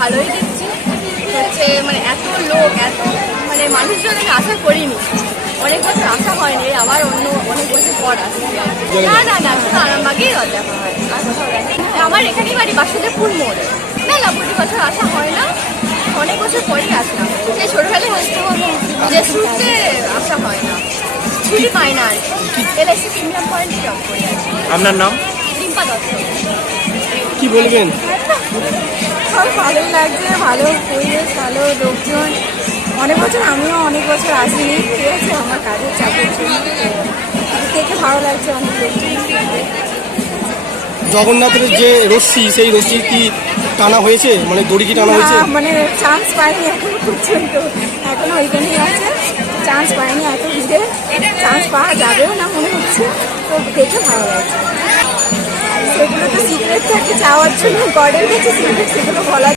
ভালোই দেখছি হচ্ছে, মানে এত লোক, এত মানে মানুষজন আমি আশা করিনি। অনেক বছর আসা হয়নি, আবার অনেক বছর পর আসছি। না না না, শুধু আরামবাগেই দেখা হয়, আর কোথাও দেখা হয় না। আমার এখানেই বাড়ি বাসুদেবপুর মোড়। না না, প্রতি বছর আসা হয় না, অনেক বছর পরেই আসলাম। সেই ছোটবেলায় আসতে হবে, যে ছুটতে আসা হয় না, ছুটি পাই না আর কি। এলআইসি প্রিমিয়াম পয়েন্ট জব করি আর কি। আপনার নাম? রিম্পা দত্ত। কি বলবেন? সব ভালোই লাগছে, ভালো পরিবেশ, ভালো লোকজন। আমিও অনেক বছর আসিনি, ঠিক আছে, আমার কাজের চাপের জন্য দেখে ভালো লাগছে, অনেক লোকজন। জগন্নাথের যে রশ্মি, সেই রশ্মি কি টানা হয়েছে, মানে দড়ি কি টানা হয়েছে? মানে চান্স পাইনি এখনো পর্যন্ত, এখনো ওইখানেই আছে, চান্স পাইনি এত ভিড়ে, চান্স পাওয়া যাবেও না মনে হচ্ছে, তো দেখে ভালো লাগছে। সেগুলো তো সিক্রেট থাকে, চাওয়ার জন্য গডের কাছে সিক্রেট, সেগুলো বলা